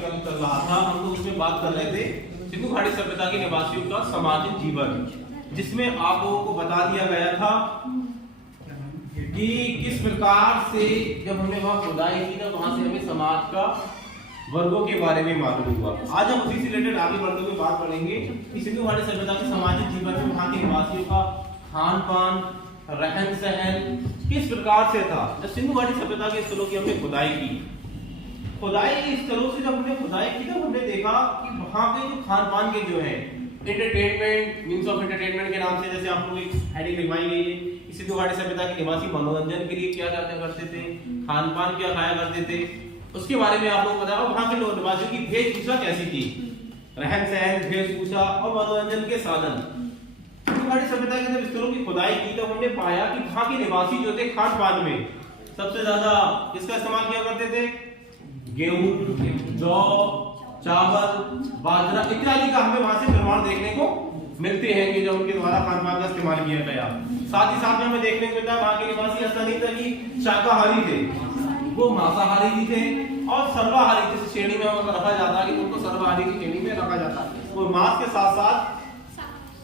कल चल रहा था, हम लोग उसमें बात कर रहे थे सिंधु घाटी सभ्यता के निवासियों का सामाजिक जीवन, जिसमें आप लोगों को बता दिया गया था कि किस प्रकार से जब हमने वहां खुदाई की ना, वहां से हमें समाज का वर्गों के बारे में मालूम हुआ। आज हम उसी से रिलेटेड आगे बढ़ते हुए बात करेंगे कि सिंधु घाटी सभ्यता के सामाजिक जीवन में वहां के निवासियों का खान पान, रहन सहन किस प्रकार से था। जब सिंधु घाटी सभ्यता के स्थलों की हमने खुदाई की, खुदाई के स्थलों से जब हमने खुदाई की तब हमने देखा कि वहां के जो खान पान के जो है एंटरटेनमेंट, मींस ऑफ एंटरटेनमेंट के नाम से, जैसे आप लोग एक हेडिंग लिखवाई गई है, सिंधु घाटी सभ्यता के निवासी मनोरंजन के लिए क्या क्या करते थे, खान पान क्या खाया करते थे, उसके बारे में आप लोग बताओ। वहां के निवासियों की वेशभूषा कैसी थी, रहन सहन, वेशभूषा और मनोरंजन के साधन। सिंधु घाटी सभ्यता के जब स्थलों की खुदाई की तब हमने पाया कि वहां के निवासी जो थे खान पान में सबसे ज्यादा किसका इस्तेमाल किया करते थे, गेहूं, जौ, चावल, बाजरा इत्यादि का हमें वहां से प्रमाण देखने को मिलते हैं कि जब उनके द्वारा खान पान का इस्तेमाल किया गया। साथ ही साथ में हमें देखने को मिलता है वहां के निवासी ऐसा नहीं था कि शाकाहारी थे, वो मांसाहारी भी थे और सर्वाहारी जिस श्रेणी में रखा जाता है कि उनको सर्वाहारी की श्रेणी में रखा जाता है। वो मांस के साथ साथ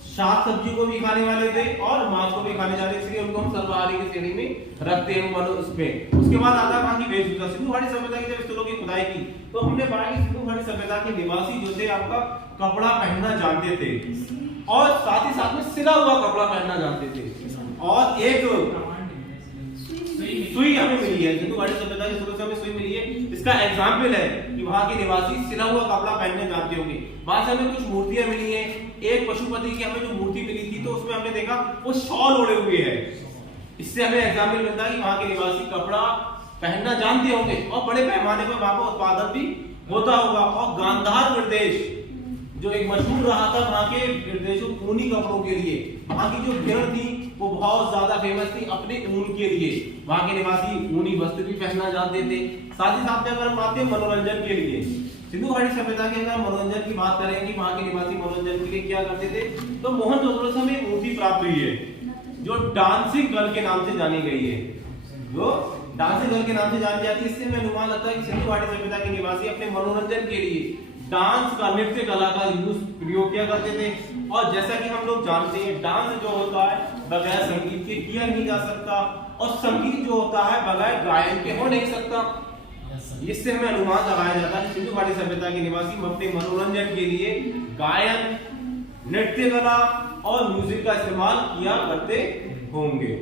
शाक सब्जी को भी खाने वाले थे और मांस को भी खाने जाते, इसलिए उनको हम सर्वाहारी की श्रेणी में रखते हैं उसमें। उसके बाद आता है वहां की वेशभूषा। सिंधु घाटी सभ्यता की जब स्थलों की खुदाई की तो हमने पाया कि सिंधु घाटी सभ्यता के निवासी जो थे आपका कपड़ा पहनना जानते थे और साथ ही साथ में सिला हुआ कपड़ा पहनना जानते थे। और एक सुई हमें मिली है, सिंधु घाटी सभ्यता के स्थलों से हमें सुई मिली है। इसका एग्जाम्पल है कि वहां के निवासी सिला हुआ कपड़ा पहनने जानते होंगे। वहां से हमें कुछ मूर्तियां मिली है। एक पशुपति की हमें जो मूर्ति मिली थी तो उसमें हमने देखा वो शॉल ओढ़े हुए है। इससे हमें एग्जाम्पल मिलता है कि वहां के निवासी कपड़ा पहनना जानते होंगे और बड़े पैमाने पर वहां का उत्पादन भी होता होगा। और गांधार निर्देश जो एक मशहूर रहा था वहां के निर्देशों ऊनी कपड़ों के लिए, वहां की जो भेड़ थी वो बहुत ज्यादा फेमस थी अपने ऊन के लिए। वहां के निवासी ऊनी वस्त्र भी पहनना जानते थे। साथ ही साथ अगर हम बात करें मनोरंजन के लिए, सिंधु घाटी सभ्यता के अगर मनोरंजन की बात करें कि वहां के निवासी मनोरंजन के लिए क्या करते थे, तो मोहनजोदड़ो से हमें मूर्ति प्राप्त हुई है जो डांसिंग गर्ल के नाम से जानी गई है, जो डांसिंग गर्ल के नाम से जानी जाती है। इससे हमें अनुमान लगता है कि सिंधु घाटी सभ्यता के निवासी अपने मनोरंजन के लिए डांस का, नृत्य कला का प्रयोग किया करते थे। और जैसा कि हम लोग जानते हैं डांस जो होता है बगैर संगीत के किया नहीं जा सकता और संगीत जो होता है बगैर गायन के हो नहीं सकता। इससे हमें अनुमान लगाया जाता है कि सिंधु घाटी सभ्यता के निवासी अपने मनोरंजन के लिए गायन, नृत्य कला और म्यूजिक का इस्तेमाल किया करते होंगे।